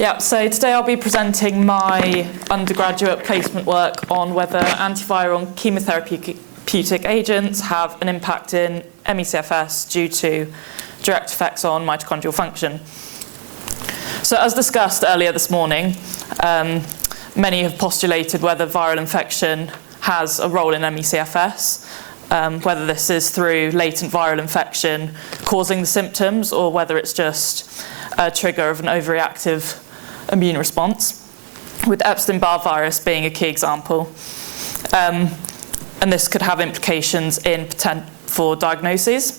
Yeah, so today I'll be presenting my undergraduate placement work on whether antiviral chemotherapeutic agents have an impact in ME/CFS due to direct effects on mitochondrial function. So as discussed earlier this morning, many have postulated whether viral infection has a role in ME/CFS, whether this is through latent viral infection causing the symptoms or whether it's just a trigger of an overreactive immune response, with Epstein-Barr virus being a key example. And this could have implications for diagnoses.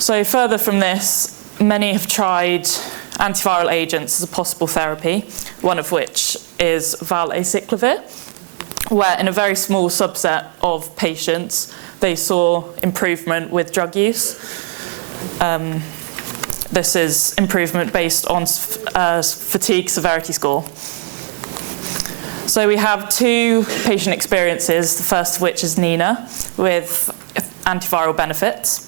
So further from this, many have tried antiviral agents as a possible therapy, one of which is valacyclovir, where in a very small subset of patients, they saw improvement with drug use. This is improvement based on fatigue severity score. So we have two patient experiences, the first of which is Nina, with antiviral benefits.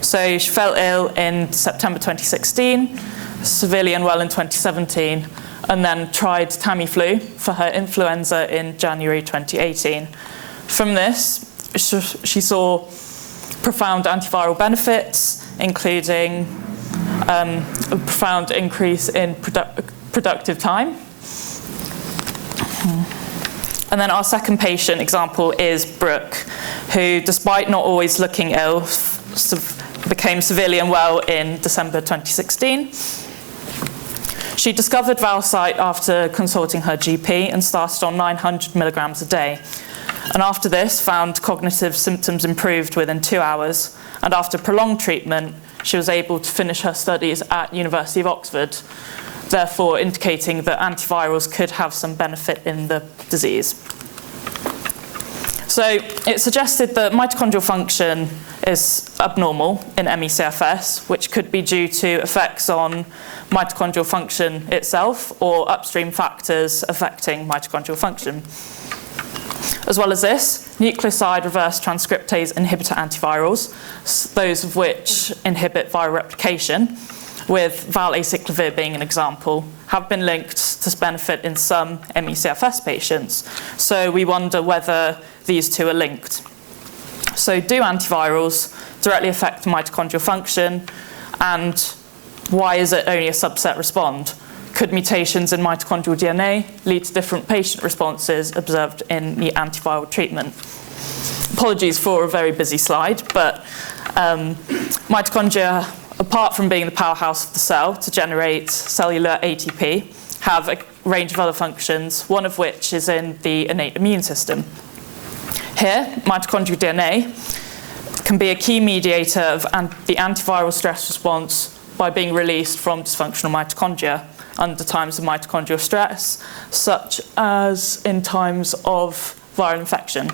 So she fell ill in September 2016, severely unwell in 2017, and then tried Tamiflu for her influenza in January 2018. From this, she saw profound antiviral benefits, including a profound increase in productive time. And then our second patient example is Brooke, who, despite not always looking ill, became severely unwell in December 2016. She discovered Valcyte after consulting her GP and started on 900 milligrams a day. And after this, found cognitive symptoms improved within 2 hours. And after prolonged treatment, she was able to finish her studies at University of Oxford, therefore indicating that antivirals could have some benefit in the disease. So it suggested that mitochondrial function is abnormal in ME/CFS, which could be due to effects on mitochondrial function itself or upstream factors affecting mitochondrial function. As well as this, nucleoside reverse transcriptase inhibitor antivirals, those of which inhibit viral replication, with valacyclovir being an example, have been linked to benefit in some ME/CFS patients. So we wonder whether these two are linked. So do antivirals directly affect mitochondrial function, and why is it only a subset respond? Could mutations in mitochondrial DNA lead to different patient responses observed in the antiviral treatment? Apologies for a very busy slide, but mitochondria, apart from being the powerhouse of the cell to generate cellular ATP, have a range of other functions, one of which is in the innate immune system. Here, mitochondrial DNA can be a key mediator of the antiviral stress response by being released from dysfunctional mitochondria under times of mitochondrial stress, such as in times of viral infection.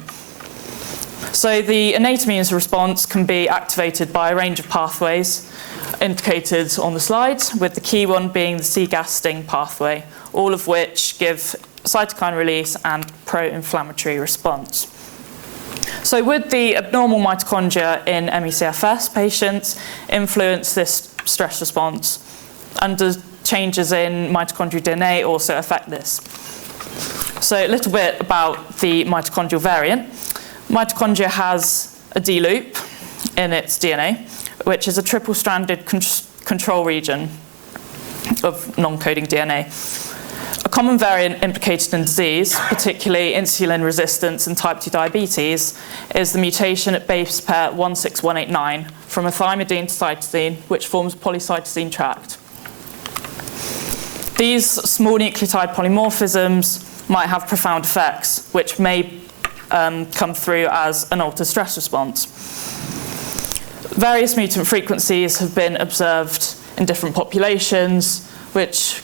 So the innate immune response can be activated by a range of pathways indicated on the slide, with the key one being the cGAS-STING pathway, all of which give cytokine release and pro-inflammatory response. So would the abnormal mitochondria in ME/CFS patients influence this stress response? And does changes in mitochondrial DNA also affect this? So a little bit about the mitochondrial variant. Mitochondria has a D loop in its DNA, which is a triple-stranded control region of non-coding DNA. A common variant implicated in disease, particularly insulin resistance and type 2 diabetes, is the mutation at base pair 16189 from a thymidine to cytosine, which forms a polycytosine tract. These small nucleotide polymorphisms might have profound effects, which may come through as an altered stress response. Various mutant frequencies have been observed in different populations, which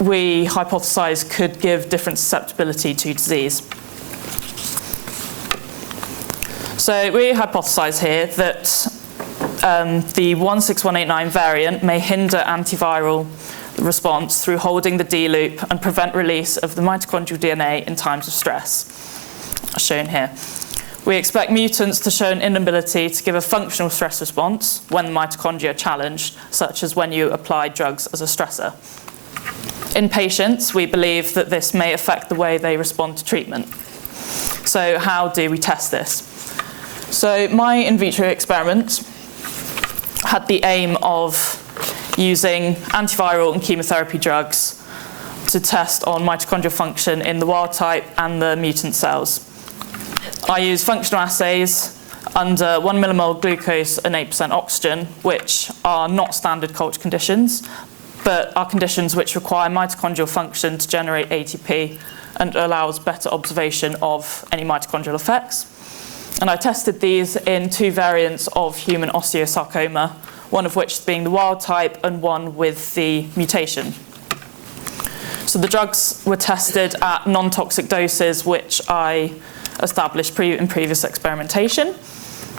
we hypothesize could give different susceptibility to disease. So we hypothesize here that the 16189 variant may hinder antiviral response through holding the D loop and prevent release of the mitochondrial DNA in times of stress, shown here. We expect mutants to show an inability to give a functional stress response when the mitochondria are challenged, such as when you apply drugs as a stressor. In patients, we believe that this may affect the way they respond to treatment. So how do we test this? So my in vitro experiment had the aim of using antiviral and chemotherapy drugs to test on mitochondrial function in the wild type and the mutant cells. I used functional assays under 1 millimole glucose and 8% oxygen, which are not standard culture conditions, but are conditions which require mitochondrial function to generate ATP and allows better observation of any mitochondrial effects. And I tested these in 2 variants of human osteosarcoma, one of which being the wild type and one with the mutation. So the drugs were tested at non-toxic doses, which I established in previous experimentation.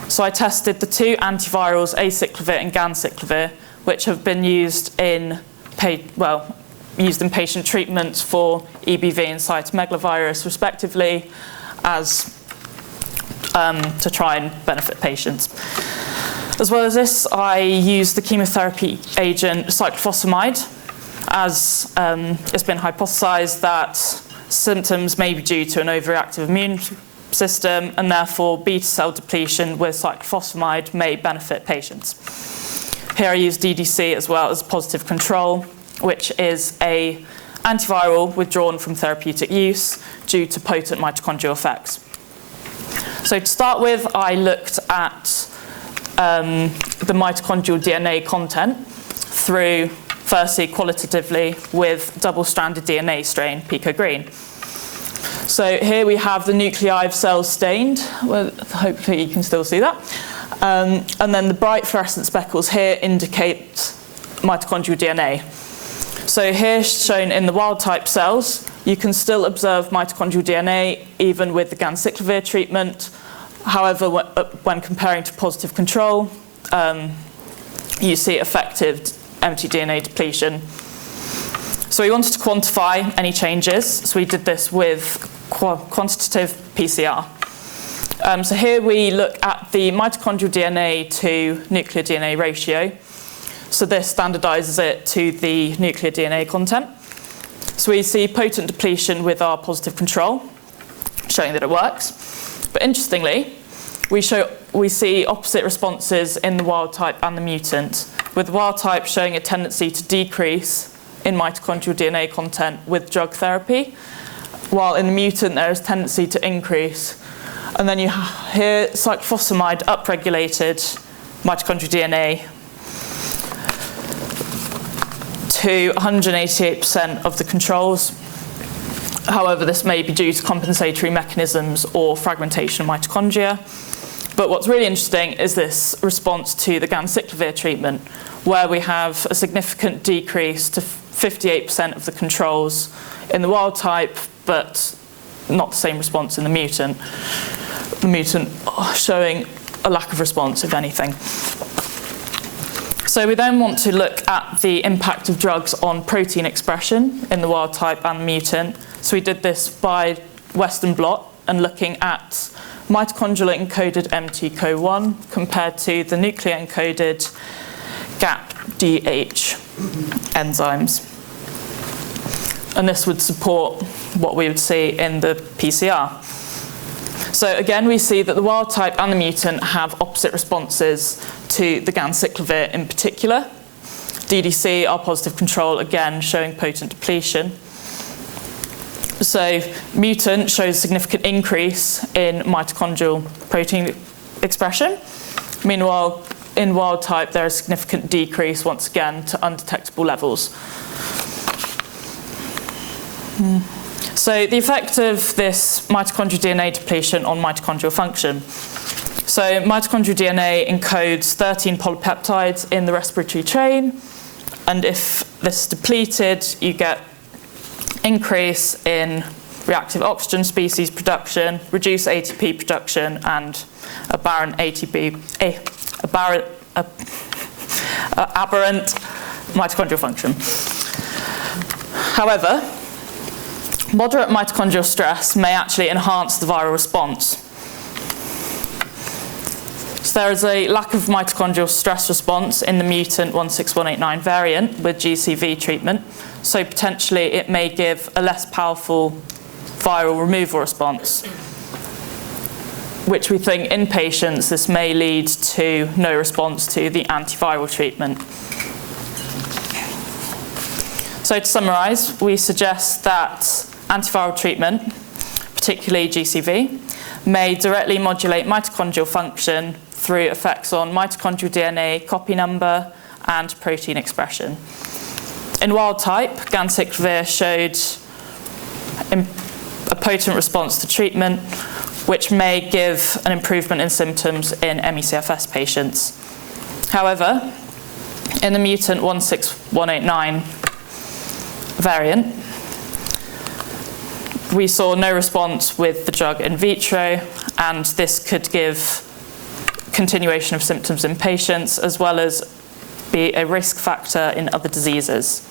So I tested the 2 antivirals, acyclovir and ganciclovir, which have been used in patient treatments for EBV and cytomegalovirus, respectively, as to try and benefit patients. As well as this, I used the chemotherapy agent cyclophosphamide, as it's been hypothesized that symptoms may be due to an overreactive immune system, and therefore beta cell depletion with cyclophosphamide may benefit patients. Here I use DDC as well as positive control, which is an antiviral withdrawn from therapeutic use due to potent mitochondrial effects. So to start with, I looked at the mitochondrial DNA content through, firstly, qualitatively with double-stranded DNA strain, Pico Green. So here we have the nuclei of cells stained. Well, hopefully you can still see that. And then the bright fluorescent speckles here indicate mitochondrial DNA. So here shown in the wild-type cells, you can still observe mitochondrial DNA even with the ganciclovir treatment. However, when comparing to positive control, you see effective mtDNA depletion. So we wanted to quantify any changes, so we did this with quantitative PCR. So here we look at the mitochondrial DNA to nuclear DNA ratio. So this standardizes it to the nuclear DNA content. So we see potent depletion with our positive control, showing that it works. But interestingly, we see opposite responses in the wild type and the mutant, with the wild type showing a tendency to decrease in mitochondrial DNA content with drug therapy, while in the mutant there is tendency to increase. And then you hear cyclophosphamide upregulated mitochondrial DNA to 188% of the controls. However, this may be due to compensatory mechanisms or fragmentation of mitochondria. But what's really interesting is this response to the ganciclovir treatment, where we have a significant decrease to 58% of the controls in the wild type, but not the same response in the mutant. The mutant showing a lack of response, if anything. So we then want to look at the impact of drugs on protein expression in the wild type and the mutant. So we did this by Western blot and looking at mitochondrial encoded MTCO1 compared to the nuclear encoded GAPDH enzymes. And this would support what we would see in the PCR. So again, we see that the wild type and the mutant have opposite responses to the ganciclovir in particular. DDC, our positive control, again showing potent depletion. So mutant shows significant increase in mitochondrial protein expression. Meanwhile, in wild type, there is significant decrease, once again, to undetectable levels. So the effect of this mitochondrial DNA depletion on mitochondrial function. So mitochondrial DNA encodes 13 polypeptides in the respiratory chain, and if this is depleted, you get increase in reactive oxygen species production, reduced ATP production, and aberrant mitochondrial function. However, moderate mitochondrial stress may actually enhance the viral response. there is a lack of mitochondrial stress response in the mutant 16189 variant with GCV treatment, so potentially it may give a less powerful viral removal response, which we think in patients this may lead to no response to the antiviral treatment. So to summarise, we suggest that antiviral treatment, particularly GCV, may directly modulate mitochondrial function through effects on mitochondrial DNA copy number and protein expression. In wild type, ganciclovir showed a potent response to treatment, which may give an improvement in symptoms in ME/CFS patients. However, in the mutant 16189 variant, we saw no response with the drug in vitro, and this could give continuation of symptoms in patients, as well as be a risk factor in other diseases.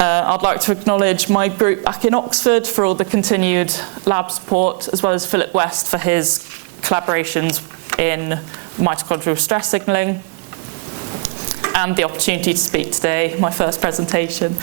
I'd like to acknowledge my group back in Oxford for all the continued lab support, as well as Philip West for his collaborations in mitochondrial stress signalling, and the opportunity to speak today, my first presentation.